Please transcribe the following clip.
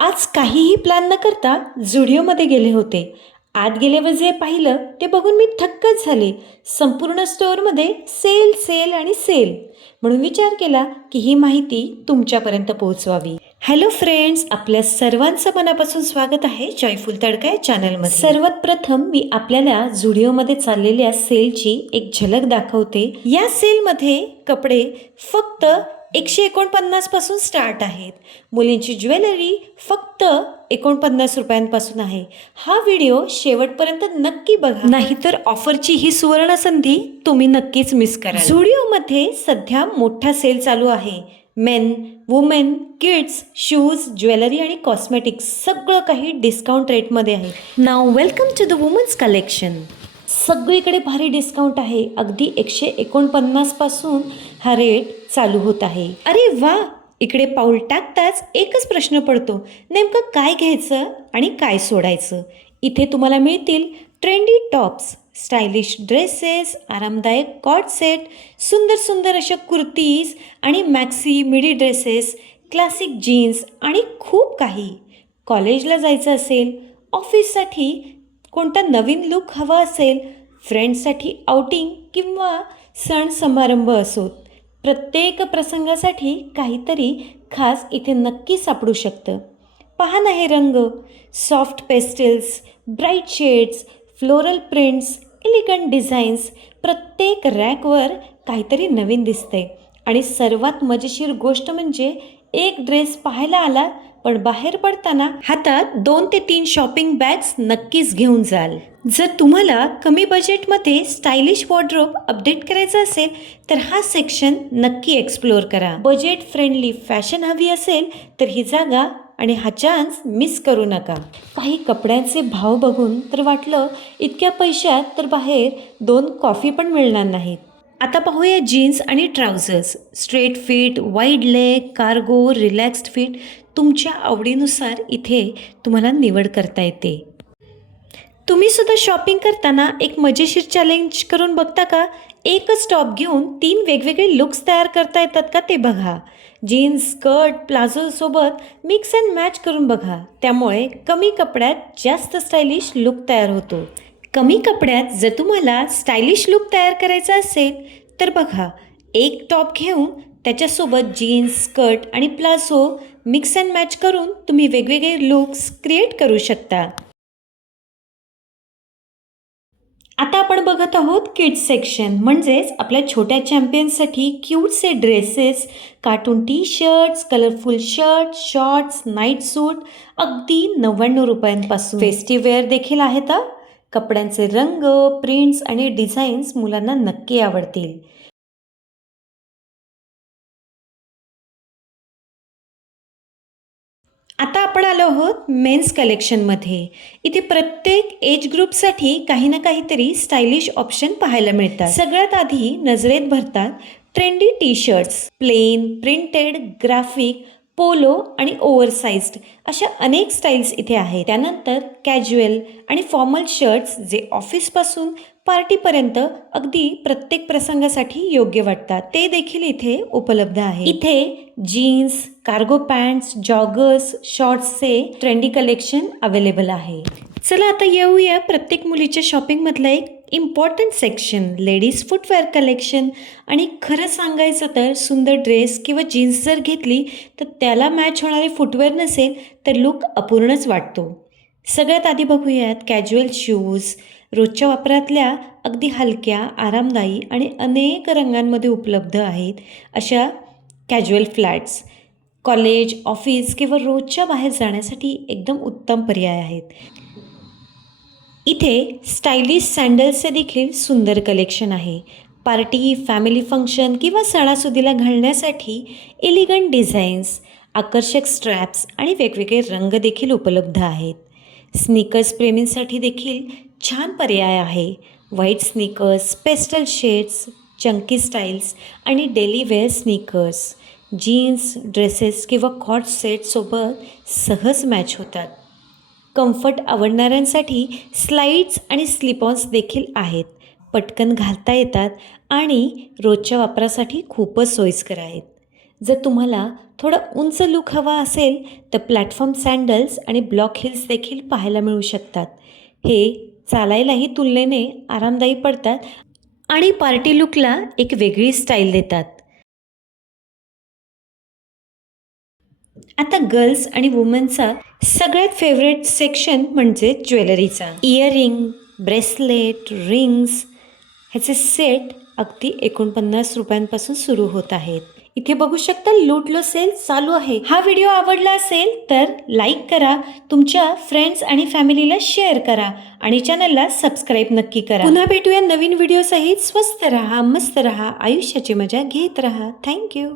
आज काहीही प्लॅन न करता झुडिओमध्ये गेले होते. आत गेल्यावर जे पाहिलं ते बघून मी थक्कच झाले. संपूर्ण स्टोअरमध्ये सेल सेल आणि सेल. म्हणून विचार केला की ही माहिती तुमच्यापर्यंत पोहोचवावी. हॅलो फ्रेंड्स, आपल्या सर्वांचं मनापासून स्वागत आहे जॉयफुल तडका या चॅनलमध्ये. सर्वात प्रथम मी आपल्याला झुडिओमध्ये चाललेल्या सेलची एक झलक दाखवते. या सेलमध्ये कपडे फक्त 149 पासून स्टार्ट आहेत. मुलींची ज्वेलरी फक्त 49 रुपयांपासून आहे. हा व्हिडिओ शेवटपर्यंत नक्की बघा, नाहीतर ऑफरची ही सुवर्ण संधी तुम्ही नक्कीच मिस करा. झुडिओमध्ये सध्या मोठा सेल चालू आहे. Men, women, kids, shoes, jewellery आणि कॉस्मेटिक्स सगळं काही डिस्काउंट रेटमध्ये आहे. नाव welcome to the women's collection. सगळीकडे भारी डिस्काउंट आहे. अगदी 149 पासून हा रेट चालू होत आहे. अरे वा, इकडे पाऊल टाकताच एकच प्रश्न पडतो, नेमकं काय घ्यायचं आणि काय सोडायचं. इथे तुम्हाला मिळतील ट्रेंडी टॉप्स, स्टायलिश ड्रेसेस, आरामदायक कॉट सेट, सुंदर सुंदर अशा कुर्तीज आणि मॅक्सी मिडी ड्रेसेस, क्लासिक जीन्स आणि खूप काही. कॉलेजला जायचं असेल, ऑफिससाठी कोणता नवीन लुक हवा असेल, फ्रेंड्ससाठी आउटिंग किंवा सण समारंभ असोत, प्रत्येक प्रसंगासाठी काहीतरी खास इथे नक्की सापडू शकतं. पहा ना हे रंग, soft pastels, bright shades, floral prints, elegant designs. प्रत्येक रॅकवर काहीतरी नवीन दिसतंय. आणि सर्वात मजेशीर गोष्ट म्हणजे एक ड्रेस पाहायला आला, पण बाहेर पडताना हातात 2 ते 3 शॉपिंग बॅग्स नक्कीच घेऊन जाल. जर तुम्हाला कमी बजेटमध्ये स्टायलिश वॉर्डरोब अपडेट करायचं असेल तर हा सेक्शन नक्की एक्सप्लोअर करा. बजेट फ्रेंडली फॅशन हवी असेल तर ही जागा आणि हा चान्स मिस करू नका. काही कपड्यांचे भाव बघून तर वाटलं इतक्या पैशात तर बाहेर 2 कॉफी पण मिळणार नाहीत. आता पाहूया जीन्स आणि trousers. Straight fit, wide leg, cargo, relaxed fit. तुमच्या आवडीनुसार इथे तुम्हाला निवड करता येते. तुम्ही सुद्धा शॉपिंग करताना एक मजेशीर चॅलेंज करून बघता का? एकच टॉप घेऊन 3 वेगवेगळे लुक्स तयार करता येतात का ते बघा. जीन्स, स्कर्ट, प्लाझोसोबत मिक्स अँड मॅच करून बघा. त्यामुळे कमी कपड्यात जास्त स्टायलिश लुक तयार होतो. कमी कपड्यात जर तुम्हाला स्टायलिश लुक तयार करायचा असेल तर बघा, एक टॉप घेऊन त्याच्यासोबत जीन्स, स्कर्ट आणि प्लाझो मिक्स अँड मॅच करून तुम्ही वेगवेगळे लुक्स क्रिएट करू शकता. आता आपण बघत आहोत किड्स सेक्शन, म्हणजेच आपल्या छोट्या चॅम्पियन्ससाठी क्यूटचे dresses, cartoon T shirts, colourful shirt, shorts, night suit अगदी 99 रुपयांपासून. फेस्टिव्ह वेअर देखील आहेत. कपड्यांचे रंग, प्रिंट्स आणि डिझाईन्स मुलांना नक्की आवडतील. आता आपण आलो आहोत मेन्स कलेक्शनमध्ये. इथे प्रत्येक एज ग्रुपसाठी काही ना काहीतरी स्टायलिश ऑप्शन पाहायला मिळतात. सगळ्यात आधी नजरेत भरतात trendy T shirts. Plain, printed, graphic, polo आणि ओव्हरसाइज्ड अशा अनेक स्टाईल्स इथे आहेत. त्यानंतर कॅज्युअल आणि फॉर्मल शर्ट्स जे ऑफिसपासून पार्टीपर्यंत अगदी प्रत्येक प्रसंगासाठी योग्य वाटतात, ते देखील इथे उपलब्ध आहे. इथे जीन्स, कार्गो पॅन्ट्स, जॉगर्स, शॉर्ट्सचे ट्रेंडी कलेक्शन अवेलेबल आहे. चला आता येऊया प्रत्येक मुलीच्या शॉपिंगमधलं एक important section, ladies footwear collection. आणि खरं सांगायचं तर सुंदर ड्रेस किंवा जीन्स जर घेतली तर त्याला मॅच होणारे फुटवेअर नसेल तर लुक अपूर्णच वाटतो. सगळ्यात आधी बघूयात कॅज्युअल शूज. रोजच्या वापरातल्या अगदी हलक्या, आरामदायी आणि अनेक रंगांमध्ये उपलब्ध आहेत अशा कॅज्युअल फ्लॅट्स. कॉलेज, ऑफिस किंवा रोजच्या बाहेर जाण्यासाठी एकदम उत्तम पर्याय आहेत. इथे स्टायलिश सँडल्सचे देखील सुंदर कलेक्शन आहे. पार्टी, फॅमिली फंक्शन किंवा सणासुदीला घालण्यासाठी एलिगंट डिझाईन्स, आकर्षक स्ट्रॅप्स आणि वेगवेगळे रंग देखील उपलब्ध आहेत. स्नीकर्स प्रेमींसाठी देखील छान पर्याय आहे. White sneakers, pastel shades, chunky styles आणि daily wear sneakers jeans, dresses किंवा कॉट सेटसोबत सहज मॅच होतात. कम्फर्ट आवडणाऱ्यांसाठी स्लाइड्स आणि स्लिपॉन्स देखील आहेत. पटकन घालता येतात आणि रोजच्या वापरासाठी खूपच सोयीस्कर आहेत. जर तुम्हाला थोडा उंच लुक हवा असेल तर प्लॅटफॉर्म सँडल्स आणि ब्लॉक हिल्स देखील पाहायला मिळू शकतात. हे चालायलाही तुलनेने आरामदायी पडतात आणि पार्टी लुकला एक वेगळी स्टाईल देतात. आता गर्ल्स आणि वुमनचा सगळ्यात फेवरेट सेक्शन म्हणजे ज्वेलरीचा. इयरिंग, ब्रेसलेट, रिंग्स ह्याचे सेट अगदी 49 रुपयांपासून सुरू होत आहेत. इथे बघू शकता लूट लो सेल चालू आहे. हा व्हिडिओ आवडला असेल तर लाईक करा, तुमच्या फ्रेंड्स आणि फॅमिलीला शेअर करा आणि चॅनलला सबस्क्राईब नक्की करा. पुन्हा भेटूया नवीन व्हिडिओ सहित. स्वस्त रहा, मस्त रहा, आयुष्याची मजा घेत रहा. थँक्यू.